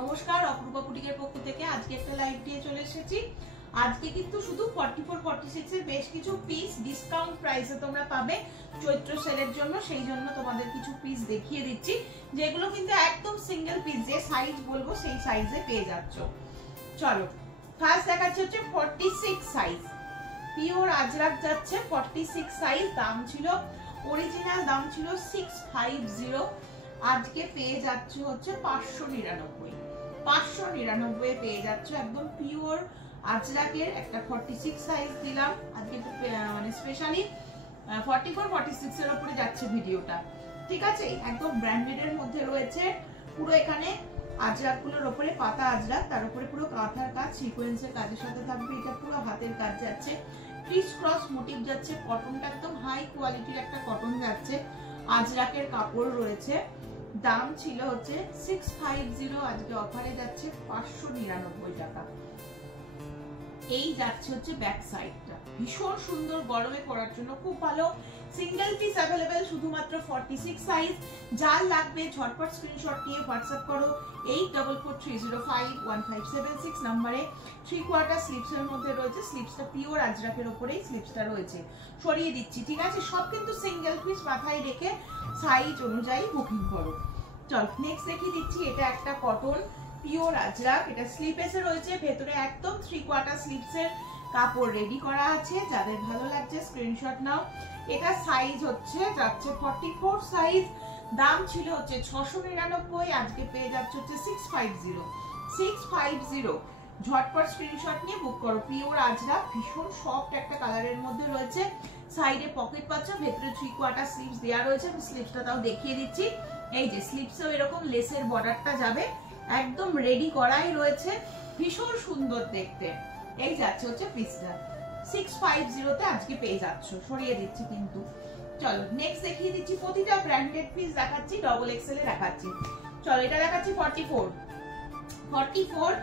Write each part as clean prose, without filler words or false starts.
নমস্কার, অপরূপা বুটিকের পক্ষ থেকে আজকে একটা লাইভ দিয়ে চলে এসেছি। আজকে কিন্তু শুধু 44-46 এর বেশ কিছু পিস ডিসকাউন্ট প্রাইসে তোমরা পাবে চৈত্র সেলের জন্য। সেই জন্য তোমাদের কিছু পিস দেখিয়ে দিচ্ছি, যেগুলো কিন্তু একদম সিঙ্গেল পিস, যে সাইজ বলবো সেই সাইজে পেয়ে যাচ্ছ। চলো ফার্স্ট দেখাচ্ছি হচ্ছে 46 সাইজ, পিওর আজরাক যাচ্ছে 46 সাইজ। দাম ছিল, অরিজিনাল দাম ছিল 650, আজকে পেয়ে যাচ্ছ হচ্ছে 599 পেয়ে যাচ্ছ। একদম পিওর আজরাকের একটা 46 সাইজ দিলাম আজকে, মানে স্পেশালি 44-46 এর উপরে যাচ্ছে ভিডিওটা, ঠিক আছে। একদম ব্র্যান্ডেড এর মধ্যে রয়েছে পুরো, এখানে আজরাক গুলোর উপরে পাতা আজরাক, তার উপরে পুরো কাঁথার কাজ, সিকোয়েন্সের কাজের সাথে থাকবে। এটা পুরো হাতের কাজ যাচ্ছে, ক্রিস ক্রস মোটিভ যাচ্ছে, কটনটা একদম হাই কোয়ালিটির একটা কটন যাচ্ছে, আজরাকের কাপড় রয়েছে। দাম ছিল হচ্ছে 650, আজকে অফারে যাচ্ছে 599 টাকা। এই যাচ্ছে হচ্ছে ব্যাক সাইডটা, ভীষণ সুন্দর, গরমে পরার জন্য খুব ভালো। সিঙ্গেল পিস অ্যাভেলেবেল শুধুমাত্র 46 সাইজ। যার লাগবে ঝটপট স্ক্রিনশট নিয়ে হোয়াটসঅ্যাপ করো 8443051576 নম্বরে। 3/4 স্লিপস এর মধ্যে রয়েছে, স্লিপসটা পিওর আজরাকের উপরেই স্লিপসটা রয়েছে। সরিয়ে দিচ্ছি, ঠিক আছে। সব কিন্তু সিঙ্গেল পিস, মাথায় রেখে সাইজ অনুযায়ী বুকিং করো। চল নেক্সট দেখিয়ে দিচ্ছি, এটা একটা কটন পিওর আজরাক, এটা স্লিপেসে রয়েছে, ভেতরে একদম 3/4 স্লিপসের কাপড় রেডি করা আছে। যাদের ভালো লাগছে স্ক্রিনশট নাও। এটা সাইজ হচ্ছে যাচ্ছে 44 সাইজ। দাম ছিল হচ্ছে 699, আজকে পেয়ে যাচ্ছে হচ্ছে 650। ঝটপট স্ক্রিনশট নিয়ে বুক করো। পিওর আজরাক, ভীষণ সফট একটা কালারের মধ্যে রয়েছে। সাইডে পকেট পাচ্ছ, ভেতরে 3/4 স্লিপস দেওয়া রয়েছে। আমি স্লিপসটা তাও দেখিয়ে দিচ্ছি। এই যে স্লিপসেও এরকম লেসের বর্ডারটা যাবে, একদম রেডি করাই রয়েছে, ভীষণ সুন্দর দেখতে। এই যাচ্ছে হচ্ছে পিসটা 650 তে আজকে পেয়ে যাচ্ছ। সরিয়ে দিচ্ছি কিন্তু। চলো নেক্সট দেখিয়ে দিচ্ছি, প্রতিটা ব্র্যান্ডেড পিস দেখাচ্ছি, ডবল এক্সেল এ দেখাচ্ছি। চলো এটা দেখাচ্ছি 44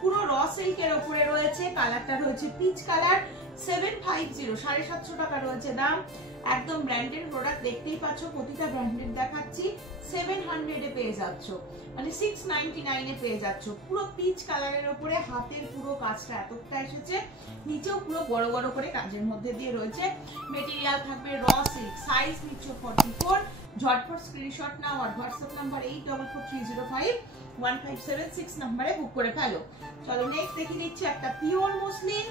পুরো র সিল্কের উপরে রয়েছে, কালারটা রয়েছে পিচ কালার। 750, 750 টাকা রয়েছে দাম। একদম ব্র্যান্ডেড প্রোডাক্ট, দেখতেই পাচ্ছ প্রতিটা ব্র্যান্ডেড দেখাচ্ছি। 700 এ পেয়ে যাচ্ছ, মানে 699 এ পেয়ে যাচ্ছ। পুরো পিচ কালারের উপরে হাতের পুরো কাজটা এতটা এসেছে, নিচেও পুরো বড় বড় করে কাজের মধ্যে দিয়ে রয়েছে। মেটেরিয়াল থাকবে র সিল্ক, সাইজ নিচ্ছ 44। ঝটপট স্ক্রিনশট নাও আর হোয়াটসঅ্যাপ নাম্বার 8443051576 নম্বরে বুক করে ফেলো। চলো নেক্সট দেখিয়ে দিচ্ছি একটা পিওর মসলিন,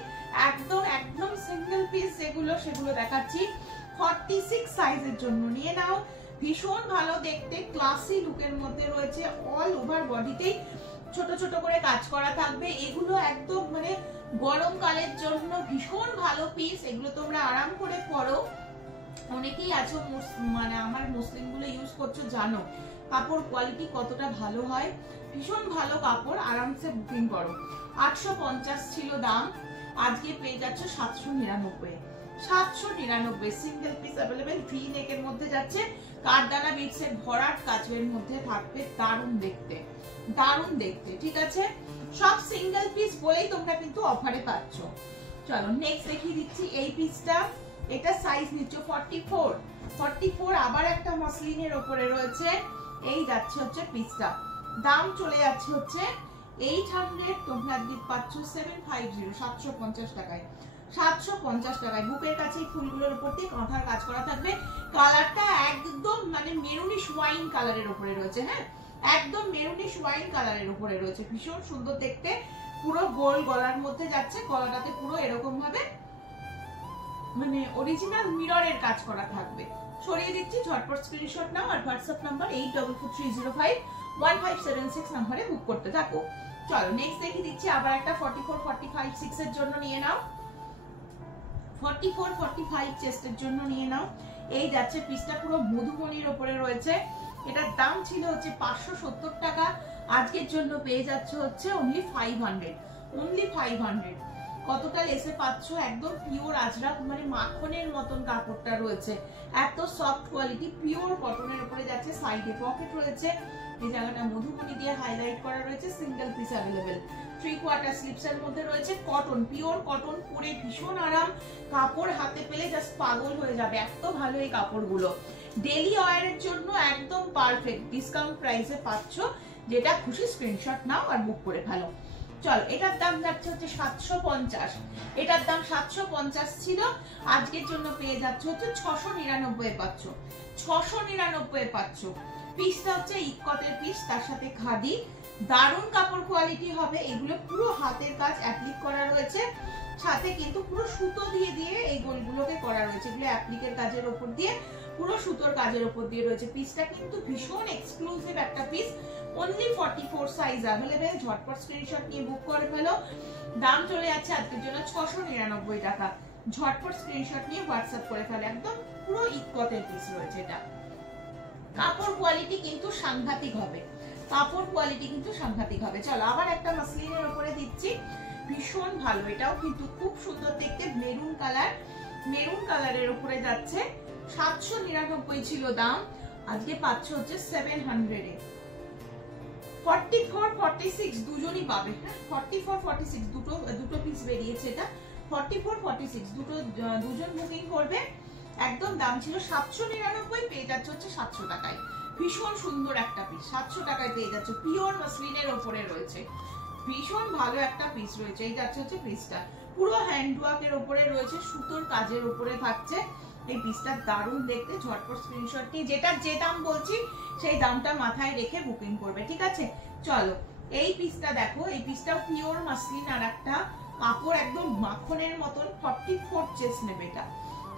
একদম সিঙ্গেল পিস যেগুলো সেগুলো দেখাচ্ছি। 46 সাইজের জন্য নিয়ে নাও, ভীষণ ভালো দেখতে, ক্লাসি লুকের মধ্যে রয়েছে। অল ওভার বডিতেই ছোট ছোট করে কাজ করা থাকবে। এগুলো একদম মানে গরমকালের জন্য ভীষণ ভালো পিস, এগুলো তোমরা আরাম করে পরো। অনেকেই আছো মানে আমার মসলিন গুলো ইউজ করছো, জানো কাপড় কোয়ালিটি কতটা ভালো হয়। ভীষণ ভালো কাপড়, আরামসে বুকিং করো। 850 ছিল দাম, আজকে পেয়ে যাচ্ছ 799। সিঙ্গেল পিস অ্যাভেলেবেল, ভি নেকের মধ্যে যাচ্ছে, কাঠদানা বিটসের ভরাট কাজের মধ্যে থাকবে। দারুণ দেখতে, ঠিক আছে। সব সিঙ্গেল পিস বলেই তোমরা কিন্তু অফারে পাচ্ছ। চলো নেক্সট দেখিয়ে দিচ্ছি এই পিসটা। এটা সাইজ নিচ্ছ 44, আবার একটা মসলিনের উপরে রয়েছে। এই যাচ্ছে হচ্ছে পিসটা, দাম চলে যাচ্ছে হচ্ছে 800, তোমরা আজকে পাচ্ছ 750, 750 টাকায়। 750 টাকায় বুকের কাছে ফুলগুলোর উপর দিয়ে কাঁথার কাজ করা থাকবে। কালারটা একদম মানে মেরুনিশ ওয়াইন কালারের উপরে রয়েছে, হ্যাঁ একদম মেরুনিশ ওয়াইন কালারের উপরে রয়েছে, ভীষণ সুন্দর দেখতে। পুরো গোল গলার মধ্যে যাচ্ছে, গলাটাতে পুরো এরকম ভাবে মানে অরিজিনাল মিররের কাজ করা থাকবে। সরিয়ে দিচ্ছি, ঝটপট স্ক্রিনশট নাও আর হোয়াটসঅ্যাপ নাম্বার 8443051576 নম্বরে বুক করতে থাকো। চলো নেক্সট দেখিয়ে দিচ্ছি আবার একটা 44-45-6 এর জন্য নিয়ে নাও। 44-45 চেস্টের জন্য নিয়ে নাও। এই যাচ্ছে পিসটা, পুরো মধুমণির উপরে রয়েছে। এটার দাম ছিল হচ্ছে 570 টাকা, আজকের জন্য পেয়ে যাচ্ছে হচ্ছে অনলি 500। কতটা লেসে পাচ্ছ, একদম পিওর আজরাক, মানে মাখনের মতন কাপড়টা রয়েছে, এত সফট কোয়ালিটি, পিওর কটনের উপরে যাচ্ছে। সাইডে পকেট রয়েছে, এই জায়গাটা মধুমণি দিয়ে হাইলাইট করা রয়েছে। সিঙ্গেল পিস অ্যাভেলেবেল, 3/4 স্লিপসের মধ্যে রয়েছে। কটন, পিওর কটন, পরে ভীষণ আরাম। কাপড় হাতে পেলে জাস্ট পাগল হয়ে যাবে, এত ভালো এই কাপড়গুলো। ডেলি ওয়্যারের জন্য একদম পারফেক্ট, ডিসকাউন্ট প্রাইসে পাচ্ছ যেটা খুশি স্ক্রিনশট নাও আর বুক করে ফেলো। চলো, এটার দাম যাচ্ছে হচ্ছে 750, এটার দাম 750 ছিল, আজকের জন্য পেয়ে যাচ্ছে হচ্ছে 699 পাচ্ছ, 699 পাচ্ছ। পিসটা হচ্ছে ইকতের পিস, তার সাথে খাদি, দারুণ কাপড় কোয়ালিটি হবে। এগুলো পুরো হাতের কাজ অ্যাপ্লিক করা রয়েছে, সাথে কিন্তু পুরো সুতো দিয়ে দিয়ে এই গোলগুলোকে করা রয়েছে, এগুলো অ্যাপ্লিকের কাজের উপর দিয়ে, পুরো সুতোর কাজের উপর দিয়ে রয়েছে। পিসটা কিন্তু ভীষণ এক্সক্লুসিভ একটা পিস, অনলি 44 সাইজ अवेलेबल, ঝটপট স্ক্রিনশট নিয়ে বুক করে ফেলো। দাম চলে যাচ্ছে আজকের জন্য 699 টাকা, ঝটপট স্ক্রিনশট নিয়ে হোয়াটসঅ্যাপ করে ফেলো। একদম পুরো ইকতের পিস রয়েছে এটা। কাপড় কোয়ালিটি কিন্তু সাংঘাতিক হবে, কাপড় কোয়ালিটি কিন্তু সাংঘাতিক হবে। চলো, আবার একটা মাসলিনের উপরে দিচ্ছি, ভীষণ ভালো, এটাও কিন্তু খুব সুন্দর দেখতে, মেরুন কালার, মেরুন কালারের উপরে যাচ্ছে। 799 ছিল দাম, আজকে পাচ্ছ হচ্ছে 700 এ। 44 46 দুজনই পাবে, 44 46 দুটো পিস বেরিয়েছে এটা। 44 46 দুজন বুকিং করবে। একদম দাম ছিল 799, পেয়ে যাচ্ছে হচ্ছে 700 টাকায়। ভীষণ সুন্দর একটা পিস, 700 টাকায় পেয়ে যাচ্ছে, পিওর মাসলিনের উপরে রয়েছে, ভীষণ ভালো একটা পিস রয়েছে। এই যাচ্ছে হচ্ছে পিসটা, পুরো হ্যান্ডওয়ার্কের উপরে রয়েছে, সুতোর কাজের উপরে থাকছে। এই পিসটা দারুণ দেখতে, ঝটপট স্ক্রিনশট নিয়ে যেটা যে দাম বলছি সেই দামটা মাথায় রেখে বুকিং করবে, ঠিক আছে? চলো, এই পিসটা দেখো, এই পিসটাও পিওর মাসলিন, আর একটা কাপড় একদম মাখনের মতন। 44 চেস্ট নেবে এটা,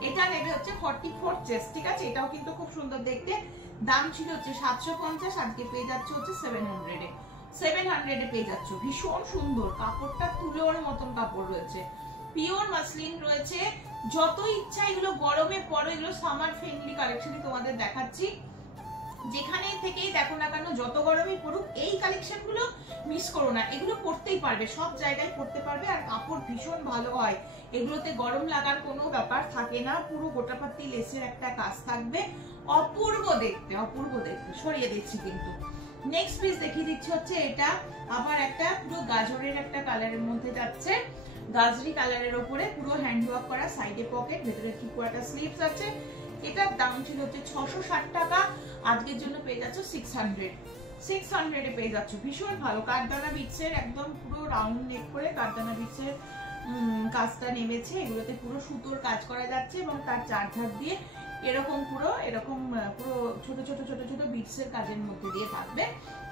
এটা নেবে হচ্ছে 44 চেস্ট, ঠিক আছে? এটাও কিন্তু খুব সুন্দর দেখতে। দাম ছিল হচ্ছে 750, আজকে পেয়ে যাচ্ছে হচ্ছে 700 এ। 700 এ পেয়ে যাচ্ছ, ভীষণ সুন্দর কাপড়টা, তুলোর মতন কাপড় রয়েছে, পিওর মাসলিন রয়েছে। যত ইচ্ছা এগুলো গরমে পরো, এগুলো সামার ফ্রেন্ডলি কালেকশনই তোমাদের দেখাচ্ছি। যেখানে থেকেই দেখো না কেন, যত গরমই পড়ুক, এই কালেকশন গুলো মিস করো না, এগুলো পরতেই পারবে, সব জায়গায় পরতে পারবে, আর কাপড় ভীষণ ভালো হয়। এগুলোতে গরম লাগার কোনো ব্যাপার থাকে না, পুরো গোটাপাতি লেসের একটা কাজ থাকবে, অপূর্ব দেখতে, অপূর্ব দেখতে। সরিয়ে দিচ্ছি কিন্তু। নেক্সট পিস দেখিয়ে দিচ্ছি হচ্ছে এটা, আবার একটা পুরো গাজরের একটা কালারের মধ্যে যাচ্ছে, গাজরি কালারের উপরে পুরো হ্যান্ডওয়ার্ক করা, সাইডে পকেট, ভেতরে 3/4 স্লিভস আছে। এটার দাম ছিল হচ্ছে 660 টাকা, আজকের জন্য পেয়ে যাচ্ছ 600 এ পেয়ে যাচ্ছ। ভীষণ ভালো কারদানা বিটসের, একদম পুরো রাউন্ড নেক করে কারদানা বিটসের কাজটা নেমেছে। এগুলোতে পুরো সুতোর কাজ করা যাচ্ছে, এবং তার চারধার দিয়ে এরকম পুরো ছোট ছোট ছোট ছোট বিটসের কাজের মধ্যে দিয়ে থাকবে।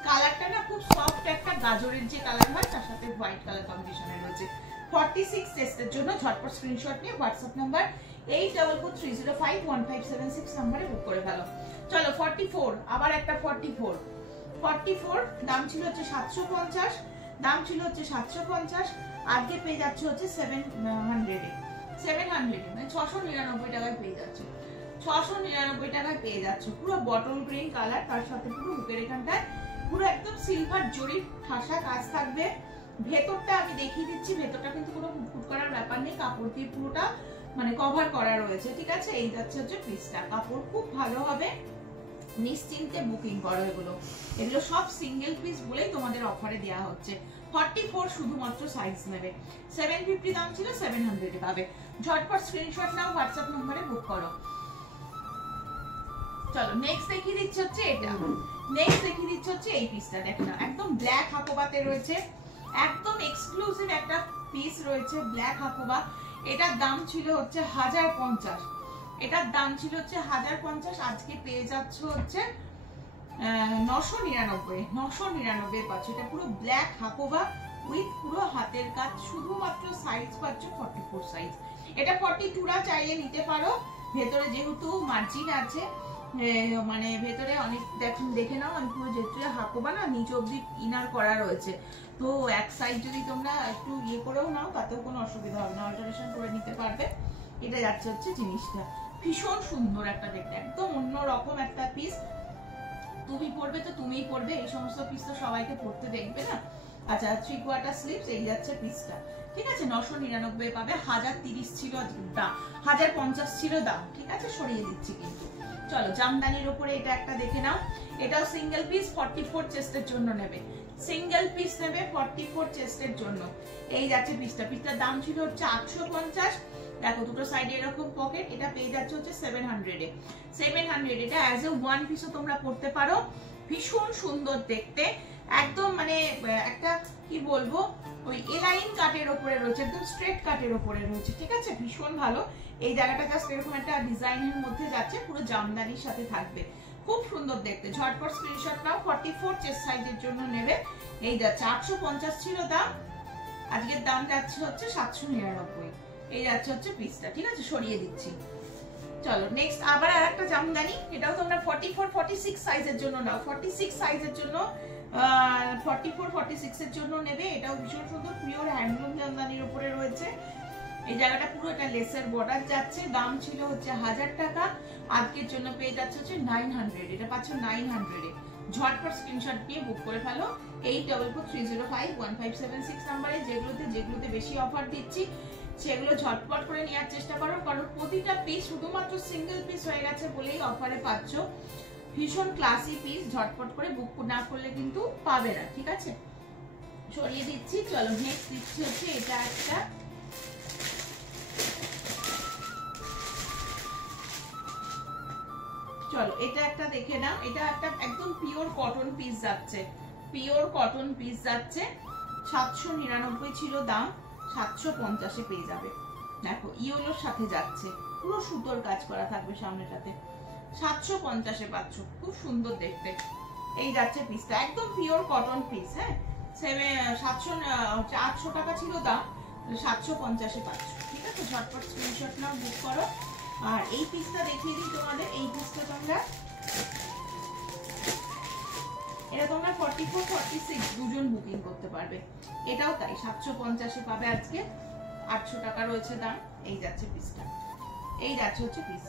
কালারটা না খুব সফট একটা গাজরের যে কালার হয়, তার সাথে হোয়াইট কালার কম্বিনেশনে রয়েছে। 46 টেস্টের জন্য ঝটপট স্ক্রিনশট নিয়ে হোয়াটসঅ্যাপ নাম্বার 8443051576 নম্বরে বুক করে ফেলো। চলো, 44, আবার একটা 44 দাম ছিল হচ্ছে 750, দাম ছিল হচ্ছে 750, আজকে পেয়ে যাচ্ছে হচ্ছে 700 এ। 700 মানে 699 টাকায় পেয়ে যাচ্ছে, 699 টাকায় পেয়ে যাচ্ছে। পুরো বটল গ্রিন কালার, তার সাথে পুরো বুকের এখানটায় পুরো একদম সিলভার জরির ঠাসা কাজ থাকবে। ভেতরটা আমি দেখিয়ে দিচ্ছি, ভেতরটা কিন্তু কোনো ফুট করার ব্যাপার নেই, কাপড় দিয়ে পুরোটা মানে কভার করা রয়েছে, ঠিক আছে? এই যাচ্ছে হচ্ছে পিসটা, কাপড় খুব ভালো হবে, নিশ্চিন্তে বুকিং করো। এগুলো সব সিঙ্গেল পিস বলেই তোমাদের অফারে দেওয়া হচ্ছে। 44 শুধুমাত্র সাইজ নেবে, 750 দাম ছিল, 700 এ পাবে। ঝটপট স্ক্রিনশট নাও, হোয়াটসঅ্যাপ নম্বরে বুক করো। চলো, নেক্সট দেখিয়ে দিচ্ছি হচ্ছে এটা, নেক্সট দেখিয়ে দিচ্ছি হচ্ছে এই পিসটা। দেখো না, একদম ব্ল্যাক হাকোবাতে রয়েছে, একদম এক্সক্লুসিভ একটা পিস রয়েছে, ব্ল্যাক হাকোবা। এটার দাম ছিল হচ্ছে 1050, এটার দাম ছিল হচ্ছে 1050, আজকে পেয়ে যাচ্ছ হচ্ছে 999 পাচ্ছ। এটা পুরো ব্ল্যাক হাকোবা উইথ পুরো হাতের কাজ, শুধুমাত্র সাইজ পাচ্ছ 44 সাইজ। এটা 42রা চাইলে নিতে পারো, ভেতরে যেহেতু মার্জিন আছে, মানে ভেতরে অনেক দেখে নাও, আমি পুরো যেহেতু হাকোবা না, নিচ অব্দি ইনার করা রয়েছে, তো এক সাইড যদি তোমরা একটু ইয়ে করেও নাও তাতেও কোনো অসুবিধা হবে না, অল্টারেশন করে নিতে পারবে। এটা যাচ্ছে হচ্ছে জিনিসটা, ভীষণ সুন্দর একটা দেখতে, একদম অন্যরকম একটা পিস। তুমি পরবে তো তুমিই পরবে, এই সমস্ত পিস তো সবাইকে পরতে দেখবে না। আচ্ছা, 3/4 স্লিভস, এই যাচ্ছে পিসটা, ঠিক আছে? 999 পাবে, 1030 ছিল দাম, 1050 ছিল দাম, ঠিক আছে? সরিয়ে দিচ্ছি কিন্তু। চলো, জামদানির উপরে এটা একটা দেখে নাও, এটাও সিঙ্গেল পিস, 44 চেস্টের জন্য নেবে, সিঙ্গেল পিস নেবে 44 চেস্টের জন্য। এই যাচ্ছে পিসটা, পিসটার দাম ছিল হচ্ছে 850, দেখো দুটো সাইডে এরকম পকেট, এটা পেয়ে যাচ্ছে হচ্ছে 700 এ। 700 এটা অ্যাজ এ ওয়ান পিসও তোমরা পরতে পারো, ভীষণ সুন্দর দেখতে, একদম মানে একটা কি বলবো ওই এলাইন কাটের উপরে রয়েছে, একদম স্ট্রেট কাটের উপরে রয়েছে, ঠিক আছে, ভীষণ ভালো। এই জায়গাটা জাস্ট এরকম একটা ডিজাইনের মধ্যে যাচ্ছে, পুরো জামদানির সাথে থাকবে, খুব সুন্দর দেখতে। ঝটপট স্ক্রিনশট নাও, 44 চেস্ট সাইজের জন্য নেবে। এই যাচ্ছে 850 ছিল দাম, আজকের দাম যাচ্ছে হচ্ছে 799। এই যাচ্ছে হচ্ছে পিসটা, ঠিক আছে, সরিয়ে দিচ্ছি। চলো নেক্সট আবার আরেকটা জামদানি, এটাও তোমরা 44 46 সাইজের জন্য নাও, 46 সাইজের জন্য 44 46 এর জন্য নেবে। এটাও ভীষণ সুন্দর পিওর হ্যান্ডলুম জামদানির উপরে রয়েছে। এই জায়গাটা পুরো এটা লেসের বর্ডার যাচ্ছে, দাম ছিল হচ্ছে 1000 টাকা, আজকের জন্য পেয়ে যাচ্ছে হচ্ছে 900। এটা পাচ্ছ 900 এ। ঝটপট স্ক্রিনশট দিয়ে বুক করে ফেলো 8443051576 নম্বরে। যেগুলোতে বেশি অফার দিচ্ছি সেগুলো ঝটপট করে নেওয়ার চেষ্টা করো, কারণ প্রতিটা পিস শুধুমাত্র সিঙ্গেল পিস হয়ে গেছে বলেই অফারে পাচ্ছ। ভীষণ ক্লাসি পিস, ঝটপট করে বুক না করলে কিন্তু পাবে না, ঠিক আছে, সরিয়ে দিচ্ছি। চলো নেক্সট দিচ্ছি হচ্ছে এটা একটা, চলো এটা একটা দেখে নাও। এটা একটা একদম পিওর কটন পিস যাচ্ছে, পিওর কটন পিস যাচ্ছে। 799 ছিল দাম, 750 পেয়ে যাবে। দেখো ইয়েলোর সাথে যাচ্ছে, পুরো সুতোর কাজ করা থাকবে সামনেটাতে, 750 পাচ্ছ, খুব সুন্দর দেখতে। এই যাচ্ছে পিসটা, একদম পিওর কটন পিস। হ্যাঁ 800 টাকা ছিল দাম, 750 পাচ্ছ, ঠিক আছে। ঝটপট স্ক্রিনশট নাও, বুক করো। আর এই পিসটা দেখিয়ে দিই তোমাদের। এই পিসটা তোমরা এটা তোমরা 44 46 দুজন বুকিং করতে পারবে। এটাও তাই 750 পাবে আজকে, 800 টাকা রয়েছে দাম। এই যাচ্ছে পিসটা, এই যাচ্ছে হচ্ছে পিস।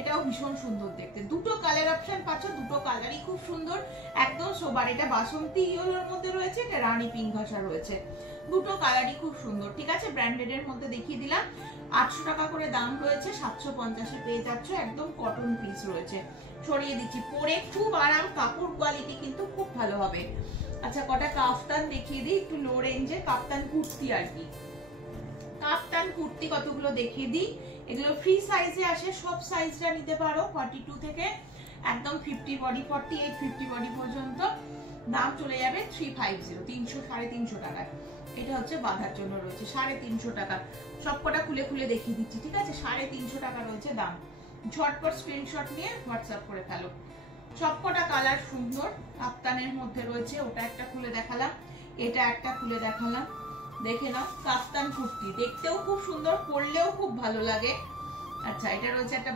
এটাও ভীষণ সুন্দর দেখতে, দুটো কালার অপশন পাচ্ছ, দুটো কালারই খুব সুন্দর, একদম সোবার। এটা বাসন্তী ইয়েলোর মধ্যে রয়েছে, এটা রানী পিঙ্ক ঘষা রয়েছে, দুটো কালারই খুব সুন্দর, ঠিক আছে। ব্র্যান্ডেড এর মধ্যে দেখিয়ে দিলাম। 800 টাকা করে দাম রয়েছে, 750 পেয়ে যাচ্ছ, একদম কটন পিস রয়েছে। সরিয়ে দিচ্ছি, পরে খুব আরাম, কাপড় কোয়ালিটি কিন্তু খুব ভালো হবে। আচ্ছা কটা কাফতান দেখিয়ে দিই, একটু লো রেঞ্জে কাফতান কুর্তি আর কি। কাফতান কুর্তি কতগুলো দেখিয়ে দিই। এগুলো ফ্রি সাইজে আসে, সব সাইজটা নিতে পারো, 42 থেকে একদম 50 বডি, 48 50 বডি পর্যন্ত। দাম চলে যাবে 350, 300 টাকায়। এটা হচ্ছে বাঁধার জন্য রয়েছে 350 টাকা। সবকটা খুলে খুলে দেখিয়ে দিচ্ছি, ঠিক আছে। 350 টাকা রয়েছে দাম। ঝটপট স্ক্রিনশট নিয়ে হোয়াটসঅ্যাপ করে ফেলো। সবকটা কালার সুন্দর, কাপ্তানের মধ্যে রয়েছে। ওটা একটা খুলে দেখালাম, এটা একটা খুলে দেখালাম, দেখে নাও। কাপ্তান কুর্তি দেখতেও খুব সুন্দর, পরলেও খুব ভালো লাগে। আচ্ছা এটা রয়েছে একটা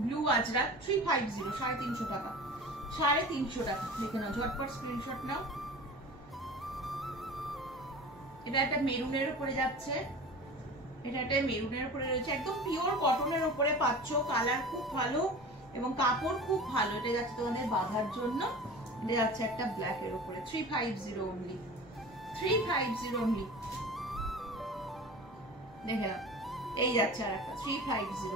ব্লু আজরা, 350, 350 টাকা, 350 টাকা। দেখে নাও, ঝটপট স্ক্রিনশট নাও। এটা একটা মেরুনের উপরে যাচ্ছে, এটা একটা মেরুনের উপরে রয়েছে, একদম পিওর কটনের উপরে পাচ্ছ। কালার খুব ভালো এবং কাপড় খুব ভালো। এটা যাচ্ছে তোমাদের বাঁধার জন্য। এটা যাচ্ছে একটা ব্ল্যাক এর উপরে, 350 অনলি, 350 অনলি। দেখে নাও, এই যাচ্ছে আর একটা 350,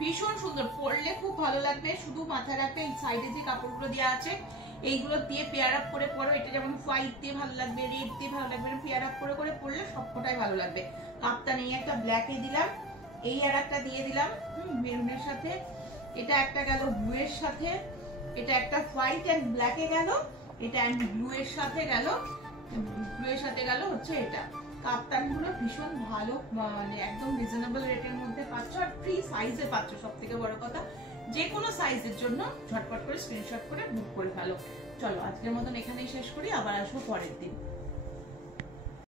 ভীষণ সুন্দর, পরলে খুব ভালো লাগবে। শুধু মাথায় রাখবে এই সাইডে যে কাপড়গুলো দেওয়া আছে এইগুলো দিয়ে পেয়ার আপ করে পরো। এটা যেমন হোয়াইট দিয়ে ভালো লাগবে, রেড দিয়ে ভালো লাগবে, পেয়ার আপ করে করে পরলে সবকটাই ভালো লাগবে। কাপ্তান এই একটা ব্ল্যাকে দিলাম, এই আর একটা দিয়ে দিলাম মেরুনের সাথে, এটা একটা গেল ব্লু এর সাথে, এটা একটা হোয়াইট এন্ড ব্ল্যাকে গেল, এটা এন্ড ব্লু এর সাথে গেল, ব্লু এর সাথে গেল হচ্ছে এটা। কাপ্তানগুলো ভীষণ ভালো, মানে একদম রিজনেবল রেটের মধ্যে পাচ্ছ, আর ফ্রি সাইজে পাচ্ছ। সব থেকে বড় কথা, যে কোনো সাইজের জন্য ঝটপট করে স্ক্রিনশট করে বুক করে ফেলো। চলো আজকের মতন এখানেই শেষ করি, আবার আসবো পরের দিন।